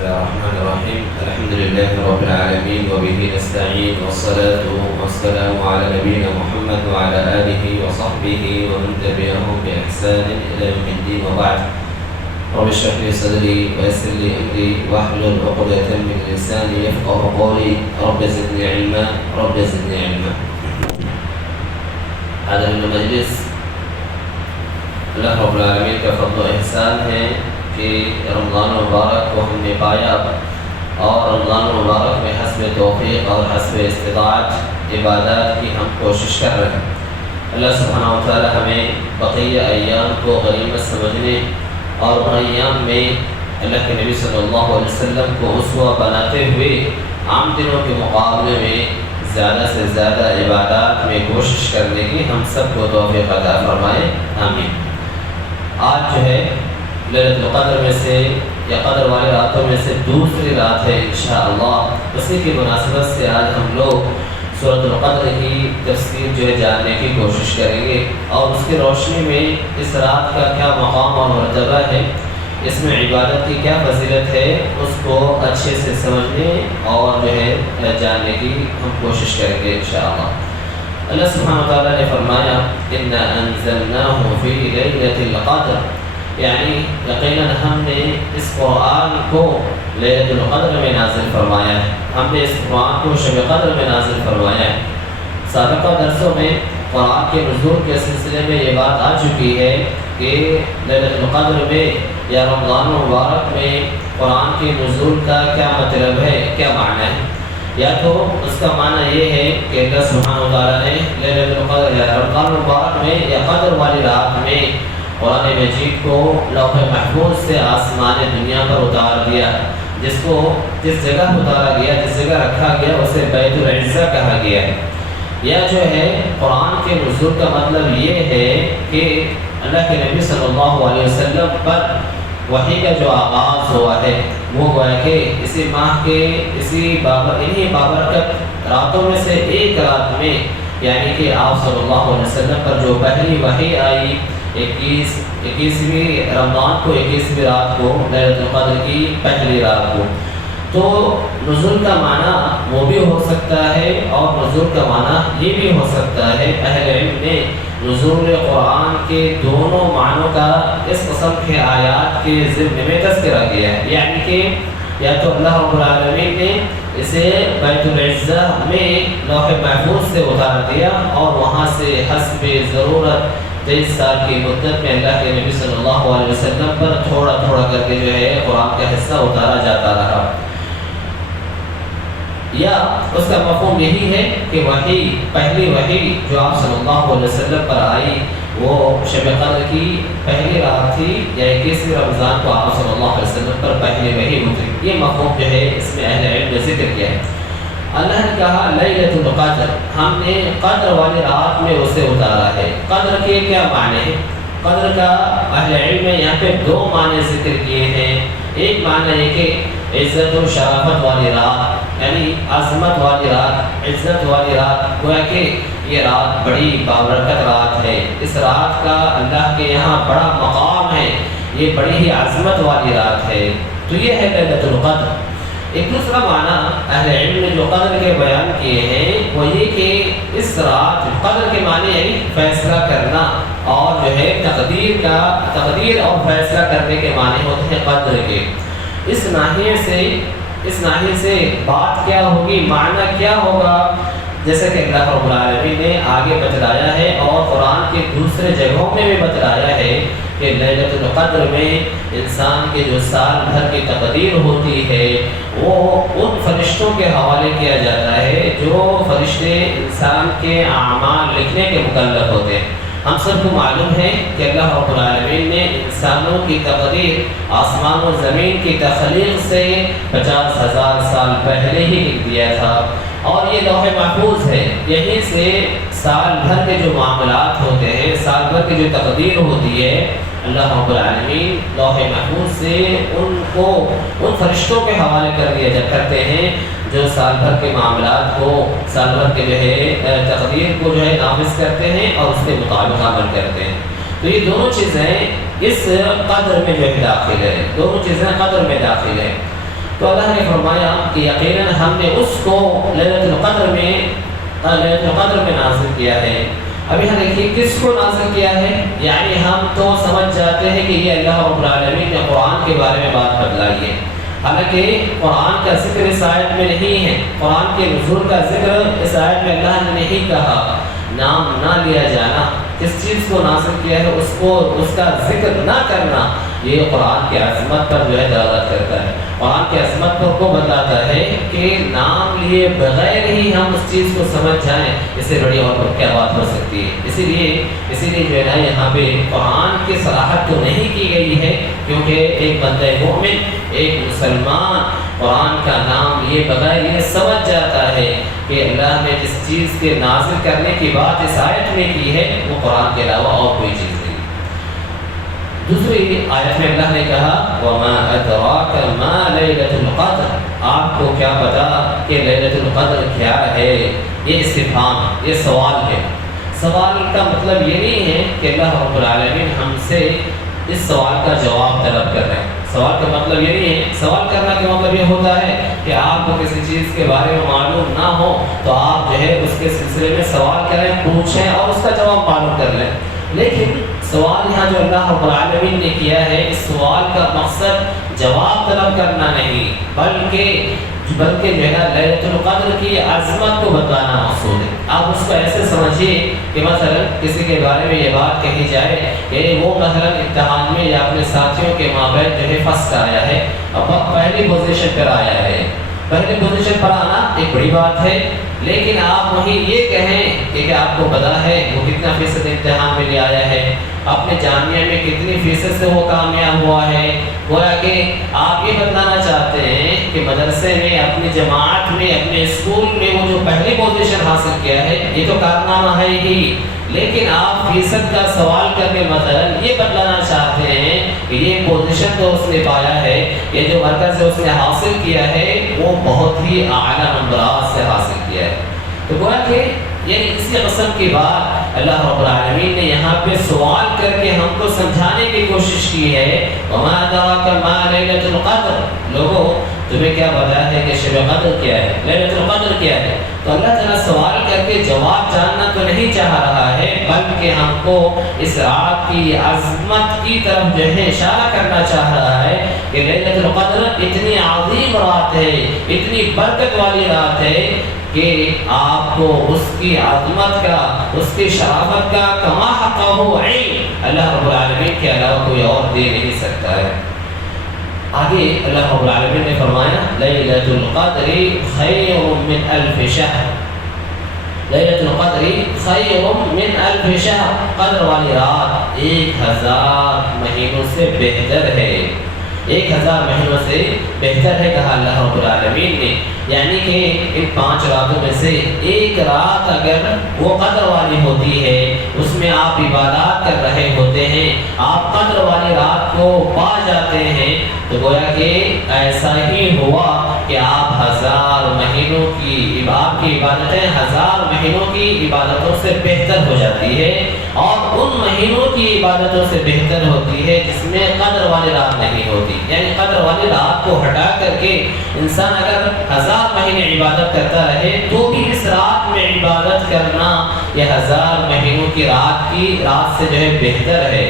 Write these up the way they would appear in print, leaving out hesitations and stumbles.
الله الرحمن الرحيم. الحمد لله رب العالمين وبه نستعين والصلاة والسلام على نبينا محمد وعلى آله وصحبه ومن تبعهم بإحسان إلى يوم الدين وبعد. رب اشرح لي صدري ويسر لي أمري واحلل عقدة من لساني يفقهوا قولي. رب زدني علما رب زدني علما. هذا المجلس اللہ رب العالمین کا فضل و احسان ہے کہ رمضان مبارک کو ہم نے پایا اور رمضان مبارک میں حسب توفیق اور حسب استطاعت عبادات کی ہم کوشش کر رہے ہیں۔ اللہ سبحانہ و تعالی ہمیں بقیہ ایام کو غنیمت سمجھنے اور ان ایام میں اللہ کے نبی صلی اللہ علیہ وسلم کو اسوہ بناتے ہوئے عام دنوں کے مقابلے میں زیادہ سے زیادہ عبادات میں کوشش کرنے کی ہم سب کو توفیق عطا فرمائے، آمین۔ آج جو ہے لیلۃ القدر میں سے یا قدر والی راتوں میں سے دوسری رات ہے انشاءاللہ۔ اسی کی مناسبت سے آج ہم لوگ سورۃ القدر کی تفسیر جو ہے جاننے کی کوشش کریں گے اور اس کی روشنی میں اس رات کا کیا مقام اور مرتبہ ہے، اس میں عبادت کی کیا فضیلت ہے، اس کو اچھے سے سمجھنے اور جو ہے جاننے کی ہم کوشش کریں گے انشاءاللہ۔ اللہ سبحانہ وتعالیٰ نے فرمایا اِنَّا أَنزَلْنَاهُ فِي لَيْلَةِ الْقَدْرِ، یعنی یقیناً ہم نے اس قرآن کو لیلۃ القدر میں نازل فرمایا ہے، ہم نے اس قرآن کو شب قدر میں نازل فرمایا ہے۔ سابقہ درسوں میں قرآن کے نزول کے سلسلے میں یہ بات آ چکی ہے کہ لیلۃ القدر میں یا رمضان مبارک میں قرآن کے نزول کا کیا مطلب ہے، کیا معنی ہے۔ یا تو اس کا معنی یہ ہے کہ اللہ سبحانہ وتعالیٰ نے لیلۃ القدر یا رمضان مبارک میں یا قدر والی رات میں قرآن مجید کو لوح محفوظ سے آسمان دنیا پر اتار دیا، جس کو جس جگہ اتارا گیا، جس جگہ رکھا گیا اسے بیت العزہ کہا گیا ہے۔ یا جو ہے قرآن کے نزول کا مطلب یہ ہے کہ اللہ کے نبی صلی اللہ علیہ وسلم پر وحی کا جو آغاز ہوا ہے وہ گویا کہ اسی ماہ کے انہی بابرکت راتوں میں سے ایک رات میں، یعنی کہ آپ صلی اللہ علیہ وسلم پر جو پہلی وحی آئی 21ویں رمضان کو، 21ویں رات کو، لیلۃ القدر کی پہلی رات کو، تو نزول کا معنی وہ بھی ہو سکتا ہے اور نزول کا معنی یہ بھی ہو سکتا ہے۔ اہل علم نے نزول قرآن کے دونوں معنوں کا اس قسم کے آیات کے ضمن میں تذکرہ کیا ہے، یعنی کہ یا تو اللہ رب العالمین نے اسے بیت العزہ میں لوح محفوظ سے اتار دیا اور وہاں سے حسب ضرورت 23 سال کی مدت میں اللہ کے نبی صلی اللہ علیہ وسلم پر تھوڑا تھوڑا کر کے جو ہے قرآن کا حصہ اتارا جاتا رہا۔ یا اس کا مفہوم یہی ہے کہ وحی، پہلی وحی جو آپ صلی اللہ علیہ وسلم پر آئی وہ شب قدر کی پہلی رات تھی یا 21ویں رمضان کو آپ صلی اللہ علیہ وسلم پر پہلی وحی اتری۔ یہ مفہوم جو ہے اس میں اہل علم نے ذکر کیا ہے۔ اللہ نے کہا لیلۃ القدر، ہم نے قدر والی رات میں اسے اتارا ہے۔ قدر کے کیا معنی ہیں؟ قدر کا اہل علم نے یہاں پہ دو معنی ذکر کیے ہیں۔ ایک معنی یہ کہ عزت و شرافت والی رات، یعنی عظمت والی رات، عزت والی رات، گویا کہ یہ رات بڑی بابرکت رات ہے، اس رات کا اللہ کے یہاں بڑا مقام ہے، یہ بڑی ہی عظمت والی رات ہے، تو یہ ہے لیلۃ القدر۔ ایک دوسرا معنی اہل علم نے جو قدر کے بیان کیے ہیں وہ یہ کہ اس رات، قدر کے معنی یعنی فیصلہ کرنا اور جو ہے تقدیر اور فیصلہ کرنے کے معنی ہوتے ہیں قدر کے۔ اس ناحیے سے بات کیا ہوگی، معنی کیا ہوگا، جیسے کہ اللہ رب العالمین نے آگے بتلایا ہے اور قرآن کے دوسرے جگہوں میں بھی بتلایا ہے کہ لیلۃ القدر میں انسان کے جو سال بھر کی تقدیر ہوتی ہے وہ ان فرشتوں کے حوالے کیا جاتا ہے جو فرشتے انسان کے اعمال لکھنے کے مکلف ہوتے ہیں۔ ہم سب کو معلوم ہے کہ اللہ رب العالمین نے انسانوں کی تقدیر آسمان و زمین کی تخلیق سے 50,000 سال پہلے ہی لکھ دیا تھا اور یہ لوح محفوظ ہے، یہیں سے سال بھر کے جو معاملات ہوتے ہیں، سال بھر کی جو تقدیر ہوتی ہے، اللہ رب العالمین لوح محفوظ سے ان فرشتوں کے حوالے کرتے ہیں جو سال بھر کے معاملات کو، سال بھر کے جو ہے تقدیر کو جو ہے نافذ کرتے ہیں اور اس کے مطابق عمل کرتے ہیں۔ تو یہ دونوں چیزیں اس قدر میں جو ہے داخل ہے، دونوں چیزیں قدر میں داخل ہیں۔ تو اللہ نے فرمایا کہ یقیناً ہم نے اس کو لیلۃ القدر میں نازل کیا ہے۔ ابھی ہم دیکھیے کس کو نازل کیا ہے، یعنی ہم تو سمجھ جاتے ہیں کہ یہ اللہ رب العالمین نے قرآن کے بارے میں بات بتلائی ہے، حالانکہ قرآن کا ذکر اس آیت میں نہیں ہے، قرآن کے نزول کا ذکر اس آیت میں اللہ نے نہیں کہا، نام نہ لیا جانا، کس چیز کو نازل کیا ہے اس کا ذکر نہ کرنا، یہ قرآن کی عظمت پر جو ہے دلالت کرتا ہے، قرآن کی عظمت پر کو بتاتا ہے کہ نام لیے بغیر ہی ہم اس چیز کو سمجھ جائیں، اس سے بڑی اور کیا بات ہو سکتی ہے۔ اسی لیے جو ہے نا یہاں پہ قرآن کی صراحت تو نہیں کی گئی ہے، کیونکہ ایک بندہ مومن، ایک مسلمان قرآن کا نام لیے بغیر یہ سمجھ جاتا ہے کہ اللہ نے جس چیز کے نازل کرنے کی بات اس آیت میں کی ہے وہ قرآن کے علاوہ اور کوئی چیز نہیں۔ دوسری آیت میں اللہ نے کہا وَمَا أَدْرَاكَ مَا لَيْلَةُ الْقَدْرِ، آپ کو کیا پتا کہ لیلۃ القدر کیا ہے؟ یہ استفہام، یہ سوال ہے۔ سوال کا مطلب یہ نہیں ہے کہ اللہ رب العالمین ہم سے اس سوال کا جواب طلب کر رہے ہیں، سوال کا مطلب یہ نہیں ہے، سوال کرنا کا مطلب یہ ہوتا ہے کہ آپ کو کسی چیز کے بارے میں معلوم نہ ہو تو آپ جو ہے اس کے سلسلے میں سوال کریں، پوچھیں اور اس کا جواب معلوم کر لیں، لیکن سوال یہاں جو اللہ رب العالمین نے کیا ہے، اس سوال کا مقصد جواب طلب کرنا نہیں بلکہ جو ہے نا لیلۃ القدر کی عظمت کو بتانا مقصود ہے۔ آپ اس کو ایسے سمجھیے کہ مثلا کسی کے بارے میں یہ بات کہی جائے کہ وہ مثلا امتحان میں یا اپنے ساتھیوں کے مابین جو ہے فرسٹ آیا ہے، اب پہلی پوزیشن پر آیا ہے، پہلی پوزیشن پر آنا ایک بڑی بات ہے، لیکن آپ وہیں یہ کہیں کہ آپ کو پتا ہے وہ کتنا فیصد امتحان میں لے آیا ہے، اپنے جامعہ میں کتنی فیصد سے وہ کامیاب ہوا ہے، گویا کہ آپ یہ بتانا چاہتے ہیں کہ مدرسے میں، اپنی جماعت میں، اپنے اسکول میں وہ جو پہلی پوزیشن حاصل کیا ہے یہ تو کارنامہ ہے ہی، لیکن آپ فیصد کا سوال کر کے مثلا یہ بتلانا چاہتے ہیں کہ یہ پوزیشن تو اس نے پایا ہے، یہ جو مرکز اس نے حاصل کیا ہے وہ بہت ہی اعلیٰ نمبرات سے حاصل کیا ہے۔ تو گویا کہ یعنی اسی قسم کی بات اللہ رب العالمین نے یہاں پہ سوال کر کے ہم کو سمجھانے کی کوشش کی ہے، وَمَا أَدْرَاكَ مَا لَيْلَةُ الْقَدْرِ، لوگوں تمہیں کیا پتا ہے کہ شب قدر کیا ہے، لیلۃ القدر کیا ہے؟ تو اللہ تعالیٰ سوال کر کے جواب جاننا تو نہیں چاہ رہا ہے بلکہ ہم کو اس رات کی عظمت کی طرف جو ہے اشارہ کرنا چاہ رہا ہے کہ لیلۃ القدر اتنی عظیم رات ہے، اتنی برکت والی رات ہے کہ آپ کو اس کی عظمت کا، اس کی شرافت کا کما حقہ علم اللہ رب العالمین کے علاوہ کوئی اور دے نہیں سکتا ہے۔ آگے اللہ رب العالمین نے فرمایا لیلۃ القدر خیر من الف شہر، لیلۃ القدر خیر من الف شہر، قدر والی رات 1000 مہینوں سے بہتر ہے، 1000 مہینوں سے بہتر ہے کہا اللہ رب العالمین نے، یعنی کہ ان 5 راتوں میں سے ایک رات اگر وہ قدر والی ہوتی ہے، اس میں آپ عبادات کر رہے ہوتے ہیں، آپ قدر والی رات کو پا جاتے ہیں، تو گویا کہ ایسا ہی ہوا کہ آپ 1000 مہینوں کی آپ کی عبادتیں 1000 مہینوں کی عبادتوں سے بہتر ہو جاتی ہے، اور ان مہینوں کی عبادتوں سے بہتر ہوتی ہے جس میں قدر والی رات نہیں ہوتی، یعنی قدر والی رات کو ہٹا کر کے انسان اگر 1000 مہینے عبادت کرتا رہے تو بھی اس رات میں عبادت کرنا یہ 1000 مہینوں کی رات سے جو ہے بہتر ہے۔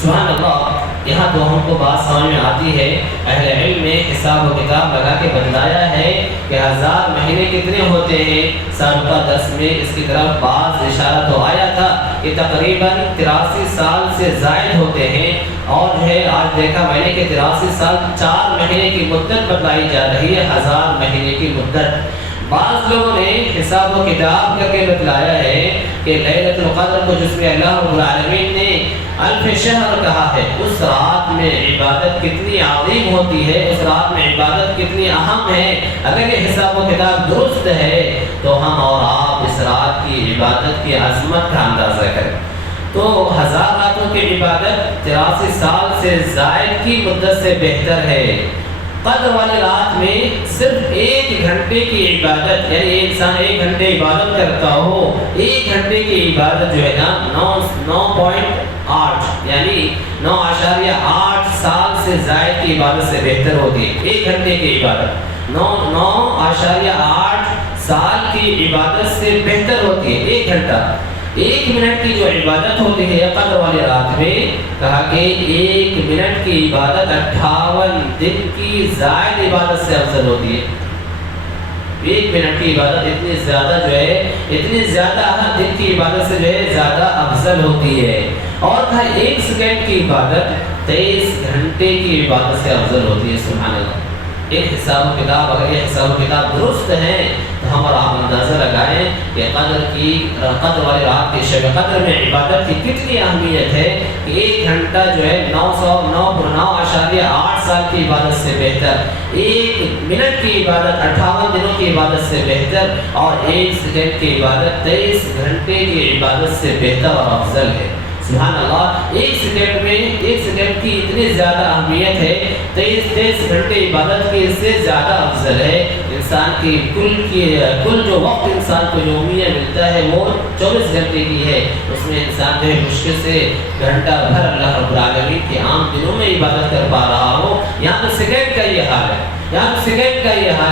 سبحان اللہ، یہاں تو ہم کو بات سمجھ میں آتی ہے، اہل علم نے حساب و کتاب لگا کے بتلایا ہے کہ 1000 مہینے کتنے ہوتے ہیں، سابقہ درس میں اس کی طرف بعض اشارہ تو آیا تھا کہ تقریباً 83 سال سے زائد ہوتے ہیں، اور جو ہے آج دیکھا میں نے کہ 83 سال 4 مہینے کی مدت بتلائی جا رہی ہے، 1000 مہینے کی مدت۔ بعض لوگوں نے حساب و کتاب کر کے بتلایا ہے کہ لیلۃ القدر کو جس میں اللہ رب العالمین نے الف شہر کہا ہے، اس رات میں عبادت کتنی عظیم ہوتی ہے، اس رات میں عبادت کتنی اہم ہے۔ اگر یہ حساب و کتاب درست ہے تو ہم اور آپ اس رات کی عبادت کی عظمت کا اندازہ کریں، تو 1000 راتوں کی عبادت 83 سال سے زائد کی مدت سے بہتر ہے۔ قدر والی رات میں صرف 1 گھنٹے کی عبادت، یعنی انسان 1 گھنٹے عبادت کرتا ہو، 1 گھنٹے کی عبادت جو ہے نا 9.8 یعنی 9.8 سال سے زائد کی عبادت سے بہتر ہوتی ہے. 1 گھنٹے کی عبادت 9.8 سال کی عبادت سے بہتر ہوتی ہے 1 گھنٹہ. 1 منٹ کی جو عبادت ہوتی ہے قدر والی رات میں، کہا کہ 1 منٹ کی عبادت 58 دن کی زائد عبادت سے افضل ہوتی ہے. 1 منٹ کی عبادت اتنی زیادہ دن کی عبادت سے جو ہے زیادہ افضل ہوتی ہے. اور کہا 1 سیکنڈ کی عبادت 23 گھنٹے کی عبادت سے افضل ہوتی ہے. سبحان اللہ. ایک حساب و کتاب، اگر یہ حساب و کتاب درست ہیں تو ہم اور آپ اندازہ لگائیں کہ قدر والی رات کی شب قدر میں عبادت کی کتنی اہمیت ہے کہ 1 گھنٹہ جو ہے 9.8 سال کی عبادت سے بہتر، 1 منٹ کی عبادت 58 دنوں کی عبادت سے بہتر، اور 1 سیکنڈ کی عبادت 23 گھنٹے کی عبادت سے بہتر اور افضل ہے. سبحان اللہ. 1 سیکنڈ کی اتنی زیادہ اہمیت ہے، 23 گھنٹے عبادت کی اس سے زیادہ افضل ہے. انسان کی کل جو وقت انسان کو یومیہ ملتا ہے وہ 24 گھنٹے کی ہے. اس میں انسان جو ہے مشکل سے گھنٹہ بھر اللہ رب العالمین کے عام دنوں میں عبادت کر پا رہا ہو. یہاں تو سیکنڈ کا یہ حال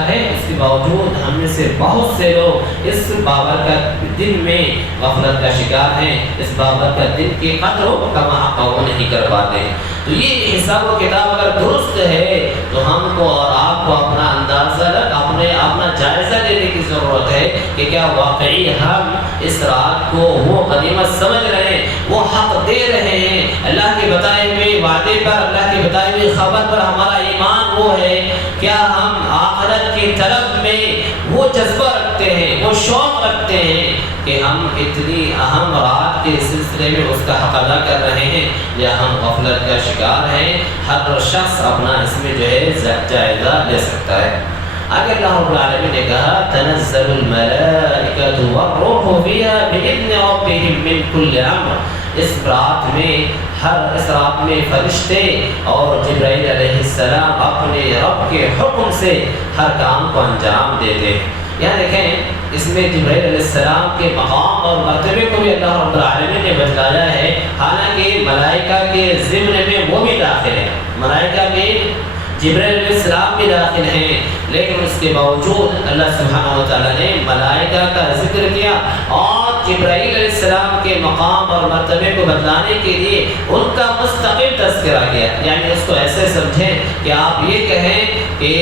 ہے. اس کے باوجود ہم میں سے بہت سے لوگ اس بابرکت دن میں غفلت کا شکار ہیں، اس بابرکت دن کی قدر و کما وہ نہیں کر پاتے. تو یہ حساب و کتاب اگر درست ہے تو ہم کو اور آپ کو اپنا اندازہ اپنا جائزہ لینے کی ضرورت ہے کہ کیا واقعی ہم اس رات کو وہ غنیمت سمجھ رہے ہیں، وہ حق دے رہے ہیں. اللہ کے بتائے ہوئے وعدے پر، اللہ کی بتائی ہوئی خبر پر ہمارا ایمان وہ ہے. کیا ہم آخرت کی طرف میں وہ جذبہ رکھتے ہیں، وہ شوق رکھتے ہیں کہ ہم اتنی اہم رات کے سلسلے میں اس کا حق ادا کر رہے ہیں، یا ہم غفلت کا شکار ہیں؟ ہر شخص اپنا اس میں جو ہے جائزہ لے سکتا ہے. آگے اللہ رب العالمین نے کہا تنزل الملائکۃ والروح فیہا بإذن ربہم من کل امر. اس رات میں فرشتے اور جبرائیل علیہ السلام اپنے رب کے حکم سے ہر کام کو انجام دیتے ہیں. یہاں دیکھیں اس میں جبرائیل علیہ السلام کے مقام اور مرتبے کو بھی اللہ رب العالمین نے بتلایا ہے. حالانکہ ملائکہ کے ضمن میں وہ بھی داخل ہیں، ملائکہ میں جبرائیل علیہ السلام بھی داخل ہیں، لیکن اس کے باوجود اللہ سبحانہ و تعالیٰ نے ملائکہ کا ذکر کیا اور جبرائیل علیہ السلام کے مقام اور مرتبے کو بتلانے کے لیے ان کا مستقل تذکرہ کیا. یعنی اس کو ایسے سمجھیں کہ آپ یہ کہیں کہ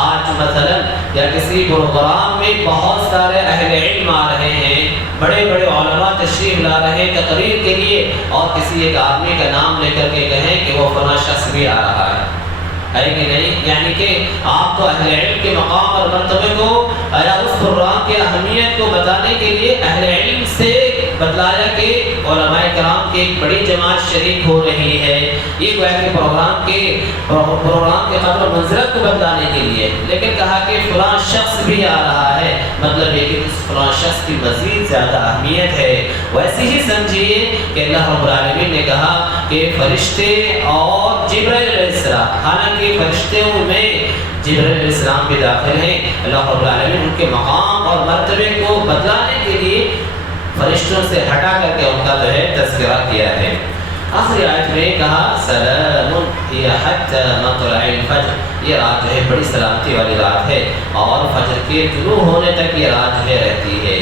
آج مثلا یا کسی پروگرام میں بہت سارے اہل علم آ رہے ہیں، بڑے بڑے علماء تشریف لا رہے ہیں تقریر کے لیے، اور کسی ایک آدمی کا نام لے کر کے کہیں کہ وہ فلاں شخص بھی آ رہا ہے کہ نہیں. یعنی کہ آپ کو اہل علم کے مقام اور مرتبے کو یا اس پروگرام کی اہمیت کو بتانے کے لیے اہل علم سے بتلایا کہ علماء کرام کی ایک بڑی جماعت شریک ہو رہی ہے. یہ گویا کہ پروگرام کے قدر و منزلت کو بتلانے کے لیے. لیکن کہا کہ فلاں شخص بھی آ رہا ہے، مطلب یہ کہ اس فلاں شخص کی مزید زیادہ اہمیت ہے. ویسے ہی سمجھیے کہ اللہ رب العالمین نے کہا کہ فرشتے اور جبرائیل علیہ السلام، حالانکہ فرشتوں میں جبرائیل علیہ السلام بھی داخل ہیں. اللہ رب العالمین ان کے مقام اور مرتبے کو بتلانے کے لیے فرشتوں سے ہٹا کر کے ان کا جو ہے تذکرہ کیا ہے. آخری آیت میں کہا سلام ہی حتی مطلع الفجر. یہ رات جو ہے بڑی سلامتی والی رات ہے اور فجر کے طلوع ہونے تک یہ رات جو ہے رہتی ہے.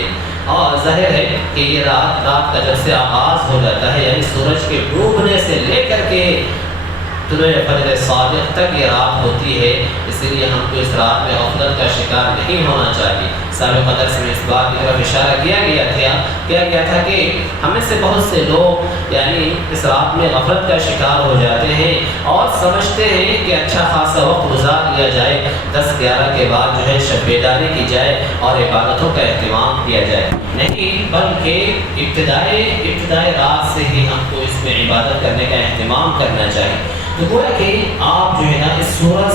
اور ظاہر ہے کہ یہ رات کا جب سے آغاز ہو جاتا ہے، یعنی سورج کے ڈوبنے سے لے کر کے طلوع فجر صادق تک یہ رات ہوتی ہے. اس لیے ہم کو اس رات میں غفلت کا شکار نہیں ہونا چاہیے. سابق درس میں اس بات کی طرف اشارہ کیا گیا تھا کہ ہمیں سے بہت سے لوگ یعنی اس رات میں غفلت کا شکار ہو جاتے ہیں اور سمجھتے ہیں کہ اچھا خاصا وقت گزار لیا جائے، 10-11 کے بعد جو ہے شب بیداری کی جائے اور عبادتوں کا اہتمام کیا جائے. نہیں، بلکہ ابتدائی رات سے ہی ہم کو اس میں عبادت کرنے کا اہتمام کرنا چاہیے. تو گویا کہ آپ جو ہے نا اس سورہ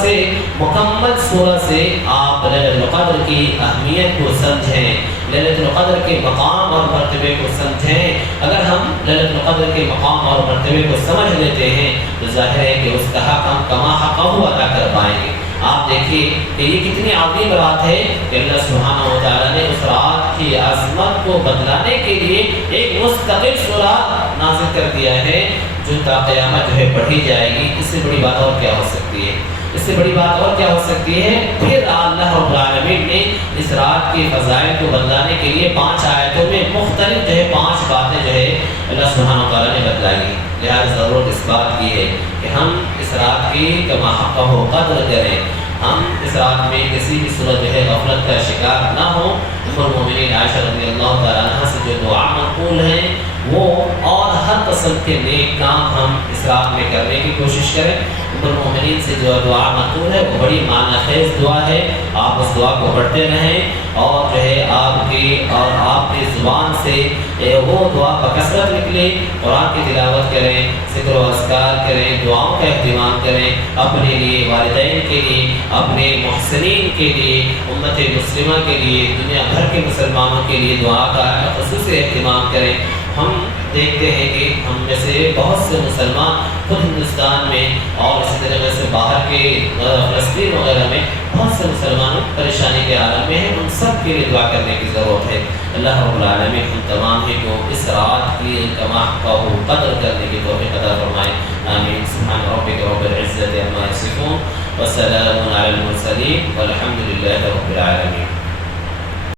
سے مکمل سورہ سے آپ لیلۃ القدر کی اہمیت کو سمجھیں، لیلۃ القدر کے مقام اور مرتبے کو سمجھیں. اگر ہم لیلۃ القدر کے مقام اور مرتبے کو سمجھ لیتے ہیں تو ظاہر ہے کہ اس کا حق ہم کما حقہ ادا کر پائیں گے. آپ آپ دیکھیے کہ یہ کتنی عظیم رات ہے کہ اللہ سبحانہ و تعالیٰ نے اس رات کی عظمت کو بتلانے کے لیے ایک مستقل سورہ نازل کر دیا ہے جو تا قیامت جو ہے پڑھی جائے گی۔ اس سے بڑی بات اور کیا ہو سکتی ہے؟ اس سے بڑی بات اور کیا ہو سکتی ہے؟ پھر اللہ رب العالمین نے اس رات کے فضائل کو بتلانے کے لیے 5 آیتوں میں مختلف جو ہے 5 باتیں جو ہے اللہ سبحانہ و تعالیٰ نے بتلائی۔ لہذا ضرورت اس بات کی ہے کہ ہم اس رات کی کما حقہ و قدر کریں، ہم اس رات میں کسی بھی صورت جو ہے غفلت کا شکار نہ ہوں۔ ام المومنین عائشہ رضی اللہ تعالیٰ عنہ سے جو دعا منقول ہیں وہ اور ہر قسم کے نیک کام ہم اس رات میں کرنے کی کوشش کریں۔ ام المومنین سے جو دعا منقول ہے وہ بڑی معنی خیز دعا ہے، آپ اس دعا کو پڑھتے رہیں اور جو ہے آپ کی زبان سے وہ دعا بکثرت نکلے، قرآن کی تلاوت کریں، ذکر و اذکار کریں، دعاؤں کا اہتمام کریں، اپنے لیے، والدین کے لیے، اپنے محسنین کے لیے، امت مسلمہ کے لیے، دنیا بھر کے مسلمانوں کے لیے دعا کا خصوصی اہتمام کریں۔ ہم دیکھتے ہیں کہ ہم میں سے بہت سے مسلمان خود ہندوستان میں اور اسی طریقے سے باہر کے فلسطین وغیرہ میں بہت سے مسلمان پریشانی کے عالم میں ہیں، ان سب کے لیے دعا کرنے کی ضرورت ہے۔ اللہ رب العالمین ہم تمام ہی کو اس رات کی کما حقہ قدر کرنے کی توفیق عطا فرمائے، آمین۔ سبحان ربک رب العزة عما یصفون وسلام علی المرسلین والحمد للہ رب العالمین۔